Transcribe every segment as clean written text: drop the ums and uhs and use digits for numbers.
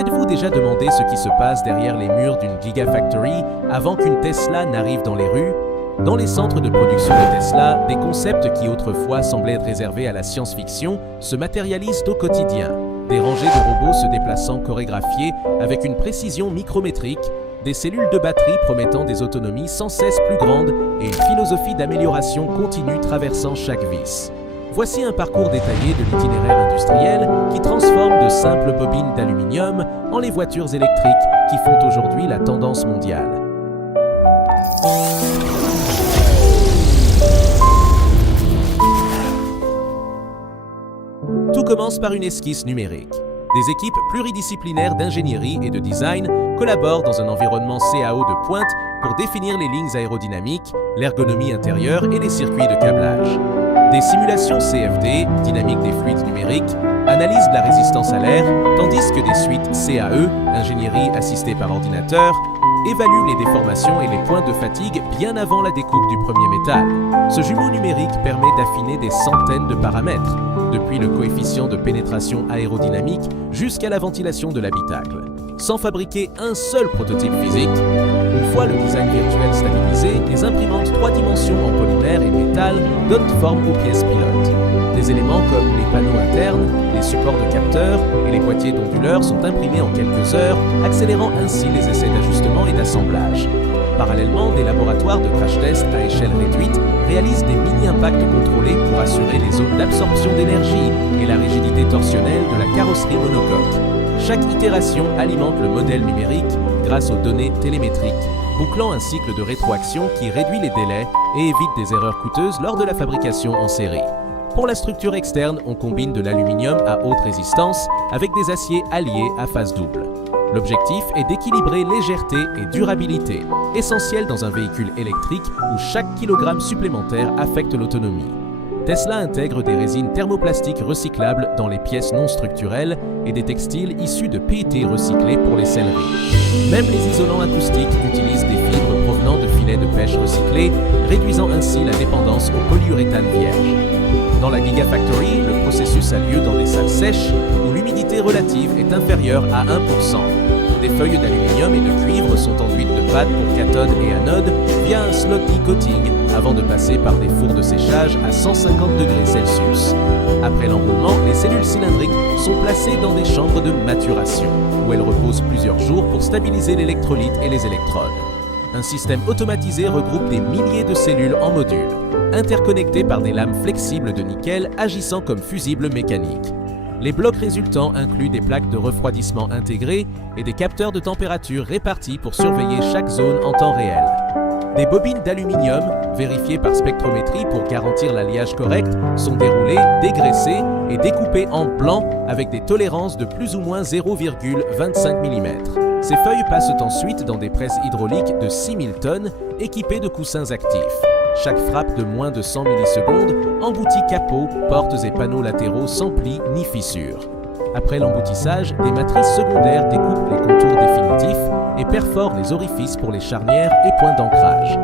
Vous êtes-vous déjà demandé ce qui se passe derrière les murs d'une Gigafactory avant qu'une Tesla n'arrive dans les rues? Dans les centres de production de Tesla, des concepts qui autrefois semblaient être réservés à la science-fiction se matérialisent au quotidien. Des rangées de robots se déplaçant chorégraphiés avec une précision micrométrique, des cellules de batterie promettant des autonomies sans cesse plus grandes et une philosophie d'amélioration continue traversant chaque vis. Voici un parcours détaillé de l'itinéraire industriel qui transforme de simples bobines d'aluminium en les voitures électriques qui font aujourd'hui la tendance mondiale. Tout commence par une esquisse numérique. Des équipes pluridisciplinaires d'ingénierie et de design collaborent dans un environnement CAO de pointe pour définir les lignes aérodynamiques, l'ergonomie intérieure et les circuits de câblage. Des simulations CFD, dynamique des fluides numériques, analysent la résistance à l'air, tandis que des suites CAE, ingénierie assistée par ordinateur, évaluent les déformations et les points de fatigue bien avant la découpe du premier métal. Ce jumeau numérique permet d'affiner des centaines de paramètres, depuis le coefficient de pénétration aérodynamique jusqu'à la ventilation de l'habitacle, sans fabriquer un seul prototype physique. Une fois le design virtuel stabilisé, les imprimantes 3 dimensions en polymère et métal donnent forme aux pièces pilotes. Des éléments comme les panneaux internes, les supports de capteurs et les boîtiers d'onduleurs sont imprimés en quelques heures, accélérant ainsi les essais d'ajustement et d'assemblage. Parallèlement, des laboratoires de crash test à échelle réduite réalisent des mini-impacts contrôlés pour assurer les zones d'absorption d'énergie et la rigidité torsionnelle de la carrosserie monocoque. Chaque itération alimente le modèle numérique grâce aux données télémétriques, bouclant un cycle de rétroaction qui réduit les délais et évite des erreurs coûteuses lors de la fabrication en série. Pour la structure externe, on combine de l'aluminium à haute résistance avec des aciers alliés à face double. L'objectif est d'équilibrer légèreté et durabilité, essentiel dans un véhicule électrique où chaque kilogramme supplémentaire affecte l'autonomie. Tesla intègre des résines thermoplastiques recyclables dans les pièces non structurelles et des textiles issus de PET recyclés pour les selleries. Même les isolants acoustiques utilisent des fibres provenant de filets de pêche recyclés, réduisant ainsi la dépendance au polyuréthane vierge. Dans la Gigafactory, le processus a lieu dans des salles sèches où l'humidité relative est inférieure à 1%. Des feuilles d'aluminium et de cuivre sont enduites de pâte pour cathode et anode via un slotty coating avant de passer par des fours de séchage à 150 degrés Celsius. Après l'enroulement, les cellules cylindriques sont placées dans des chambres de maturation où elles reposent plusieurs jours pour stabiliser l'électrolyte et les électrodes. Un système automatisé regroupe des milliers de cellules en modules, interconnectés par des lames flexibles de nickel agissant comme fusibles mécaniques. Les blocs résultants incluent des plaques de refroidissement intégrées et des capteurs de température répartis pour surveiller chaque zone en temps réel. Des bobines d'aluminium, vérifiées par spectrométrie pour garantir l'alliage correct, sont déroulées, dégraissées et découpées en blanc avec des tolérances de plus ou moins 0,25 mm. Ces feuilles passent ensuite dans des presses hydrauliques de 6000 tonnes équipées de coussins actifs. Chaque frappe de moins de 100 millisecondes emboutit capot, portes et panneaux latéraux sans plis ni fissures. Après l'emboutissage, des matrices secondaires découpent les contours définitifs et perforent les orifices pour les charnières et points d'ancrage.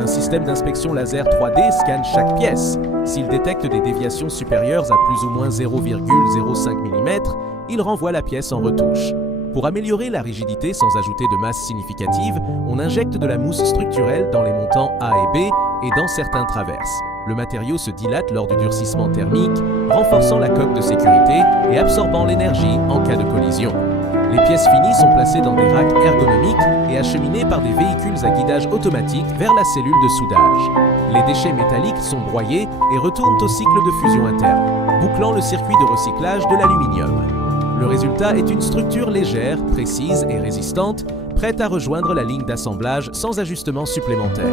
Un système d'inspection laser 3D scanne chaque pièce. S'il détecte des déviations supérieures à plus ou moins 0,05 mm, il renvoie la pièce en retouche. Pour améliorer la rigidité sans ajouter de masse significative, on injecte de la mousse structurelle dans les montants A et B et dans certains traverses. Le matériau se dilate lors du durcissement thermique, renforçant la coque de sécurité et absorbant l'énergie en cas de collision. Les pièces finies sont placées dans des racks ergonomiques et acheminées par des véhicules à guidage automatique vers la cellule de soudage. Les déchets métalliques sont broyés et retournent au cycle de fusion interne, bouclant le circuit de recyclage de l'aluminium. Le résultat est une structure légère, précise et résistante, prête à rejoindre la ligne d'assemblage sans ajustement supplémentaire.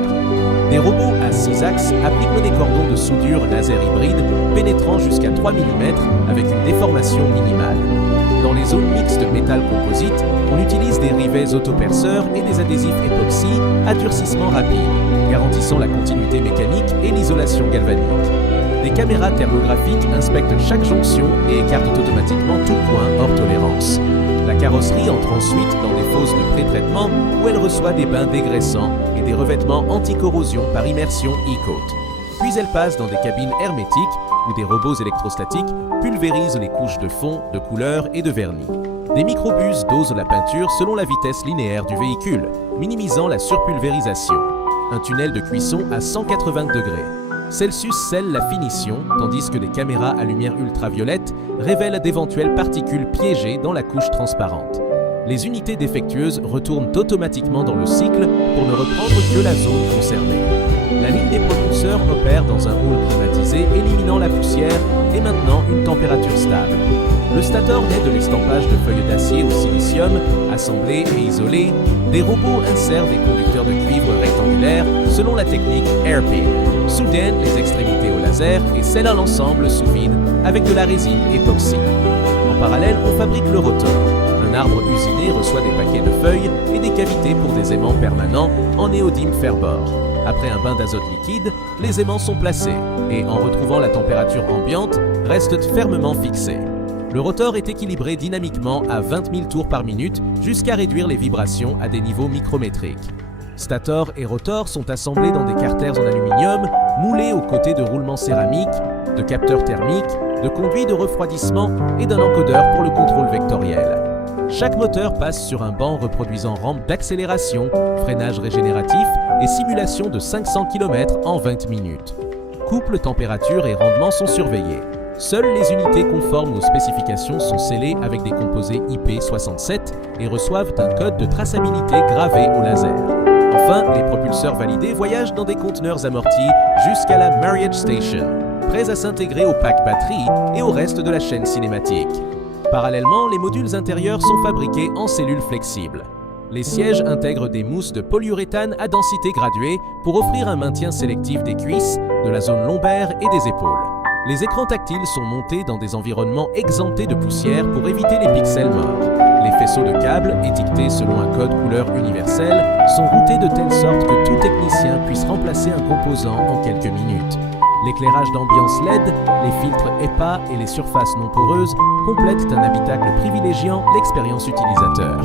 Des robots à 6 axes appliquent des cordons de soudure laser hybride pénétrant jusqu'à 3 mm avec une déformation minimale. Dans les zones mixtes métal composite, on utilise des rivets autoperceurs et des adhésifs époxy à durcissement rapide, garantissant la continuité mécanique et l'isolation galvanique. Des caméras thermographiques inspectent chaque jonction et écartent automatiquement tout point hors tolérance. La carrosserie entre ensuite dans des fosses de pré-traitement où elle reçoit des bains dégraissants et des revêtements anti-corrosion par immersion e-coat. Puis elle passe dans des cabines hermétiques où des robots électrostatiques pulvérisent les couches de fond, de couleur et de vernis. Des microbus dosent la peinture selon la vitesse linéaire du véhicule, minimisant la surpulvérisation. Un tunnel de cuisson à 180 degrés. Celsius scelle la finition, tandis que des caméras à lumière ultraviolette révèlent d'éventuelles particules piégées dans la couche transparente. Les unités défectueuses retournent automatiquement dans le cycle pour ne reprendre que la zone concernée. La ligne des propulseurs opère dans un hall climatisé, éliminant la poussière et maintenant une température stable. Le stator naît de l'estampage de feuilles d'acier au silicium, assemblées et isolées. Des robots insèrent des conducteurs de cuivre rectangulaires selon la technique Airpin, soudainnent les extrémités au laser et scellent l'ensemble sous vide avec de la résine époxy. En parallèle, on fabrique le rotor. Un arbre usiné reçoit des paquets de feuilles et des cavités pour des aimants permanents en néodyme fer-bore. Après un bain d'azote liquide, les aimants sont placés et, en retrouvant la température ambiante, restent fermement fixés. Le rotor est équilibré dynamiquement à 20 000 tours par minute jusqu'à réduire les vibrations à des niveaux micrométriques. Stator et rotor sont assemblés dans des carters en aluminium, moulés aux côtés de roulements céramiques, de capteurs thermiques, de conduits de refroidissement et d'un encodeur pour le contrôle vectoriel. Chaque moteur passe sur un banc reproduisant rampe d'accélération, freinage régénératif et simulation de 500 km en 20 minutes. Couple, température et rendement sont surveillés. Seules les unités conformes aux spécifications sont scellées avec des composés IP67 et reçoivent un code de traçabilité gravé au laser. Enfin, les propulseurs validés voyagent dans des conteneurs amortis jusqu'à la Marriage Station, prêts à s'intégrer au pack batterie et au reste de la chaîne cinématique. Parallèlement, les modules intérieurs sont fabriqués en cellules flexibles. Les sièges intègrent des mousses de polyuréthane à densité graduée pour offrir un maintien sélectif des cuisses, de la zone lombaire et des épaules. Les écrans tactiles sont montés dans des environnements exemptés de poussière pour éviter les pixels morts. Les faisceaux de câbles, étiquetés selon un code couleur universel, sont routés de telle sorte que tout technicien puisse remplacer un composant en quelques minutes. L'éclairage d'ambiance LED, les filtres EPA et les surfaces non poreuses complètent un habitacle privilégiant l'expérience utilisateur.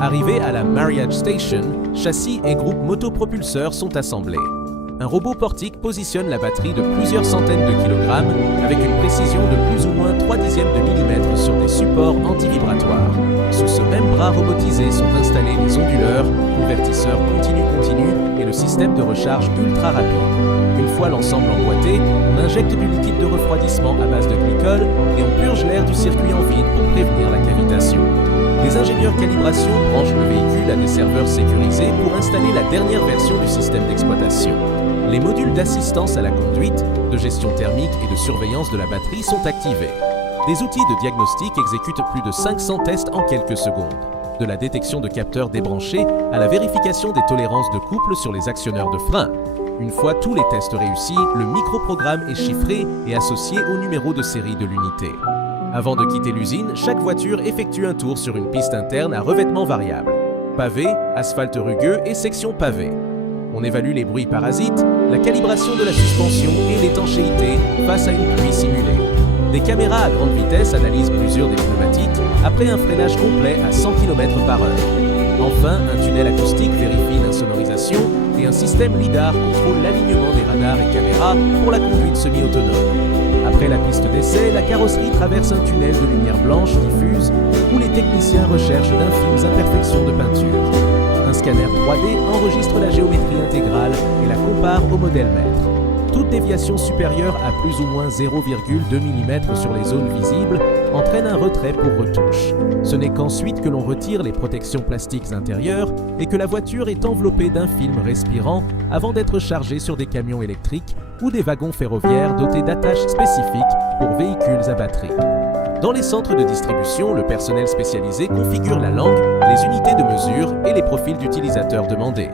Arrivé à la Marriage Station, châssis et groupe motopropulseurs sont assemblés. Un robot portique positionne la batterie de plusieurs centaines de kilogrammes avec une précision de plus ou moins 3/10 de millimètre sur des supports anti-vibratoires. Sous ce même bras robotisé sont installés les onduleurs, convertisseurs continu-continu et le système de recharge ultra rapide. Une fois l'ensemble emboîté, on injecte du liquide de refroidissement à base de glycol et on purge l'air du circuit en vide pour prévenir la cavitation. Les ingénieurs calibration branchent le véhicule à des serveurs sécurisés pour installer la dernière version du système d'exploitation. Les modules d'assistance à la conduite, de gestion thermique et de surveillance de la batterie sont activés. Des outils de diagnostic exécutent plus de 500 tests en quelques secondes. De la détection de capteurs débranchés à la vérification des tolérances de couple sur les actionneurs de frein. Une fois tous les tests réussis, le microprogramme est chiffré et associé au numéro de série de l'unité. Avant de quitter l'usine, chaque voiture effectue un tour sur une piste interne à revêtement variable. Pavé, asphalte rugueux et section pavée. On évalue les bruits parasites, la calibration de la suspension et l'étanchéité face à une pluie simulée. Des caméras à grande vitesse analysent l'usure des pneumatiques après un freinage complet à 100 km/h. Enfin, un tunnel acoustique vérifie l'insonorisation et un système LIDAR contrôle l'alignement des radars et caméras pour la conduite semi-autonome. Après la piste d'essai, la carrosserie traverse un tunnel de lumière blanche diffuse où les techniciens recherchent d'infimes imperfections de peinture. Un scanner 3D enregistre la géométrie intégrale et la compare au modèle maître. Toute déviation supérieure à plus ou moins 0,2 mm sur les zones visibles entraîne un retrait pour retouche. Ce n'est qu'ensuite que l'on retire les protections plastiques intérieures et que la voiture est enveloppée d'un film respirant avant d'être chargée sur des camions électriques ou des wagons ferroviaires dotés d'attaches spécifiques pour véhicules à batterie. Dans les centres de distribution, le personnel spécialisé configure la langue, les unités de mesure et les profils d'utilisateurs demandés.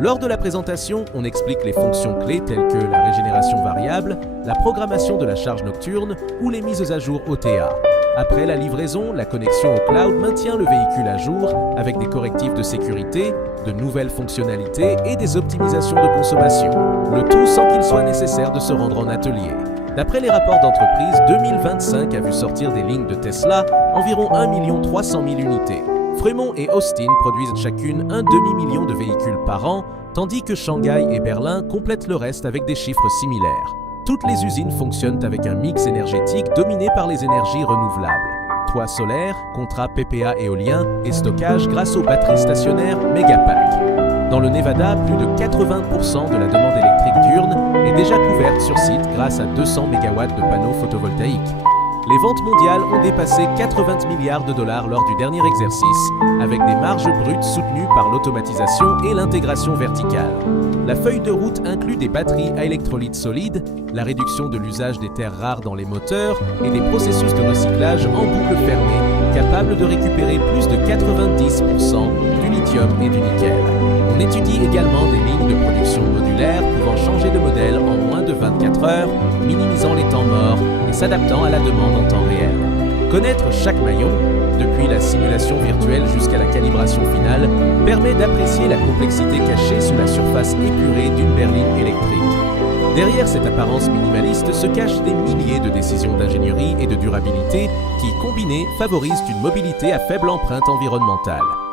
Lors de la présentation, on explique les fonctions clés telles que la régénération variable, la programmation de la charge nocturne ou les mises à jour OTA. Après la livraison, la connexion au cloud maintient le véhicule à jour avec des correctifs de sécurité, de nouvelles fonctionnalités et des optimisations de consommation. Le tout sans qu'il soit nécessaire de se rendre en atelier. D'après les rapports d'entreprise, 2025 a vu sortir des lignes de Tesla environ 1 300 000 unités. Fremont et Austin produisent chacune un demi-million de véhicules par an, tandis que Shanghai et Berlin complètent le reste avec des chiffres similaires. Toutes les usines fonctionnent avec un mix énergétique dominé par les énergies renouvelables. toit solaire, contrat PPA éolien et stockage grâce aux batteries stationnaires Megapack. Dans le Nevada, plus de 80% de la demande électrique diurne est déjà couverte sur site grâce à 200 MW de panneaux photovoltaïques. Les ventes mondiales ont dépassé 80 milliards de dollars lors du dernier exercice, avec des marges brutes soutenues par l'automatisation et l'intégration verticale. La feuille de route inclut des batteries à électrolyte solide, la réduction de l'usage des terres rares dans les moteurs et des processus de recyclage en boucle fermée, capables de récupérer plus de 90% du lithium et du nickel. On étudie également des lignes de production modulaires pouvant changer de modèle en moins de 24 heures, minimisant les temps morts et s'adaptant à la demande en temps réel. Connaître chaque maillon, depuis la simulation virtuelle jusqu'à la calibration finale, permet d'apprécier la complexité cachée sous la surface épurée d'une berline électrique. Derrière cette apparence minimaliste se cachent des milliers de décisions d'ingénierie et de durabilité qui, combinées, favorisent une mobilité à faible empreinte environnementale.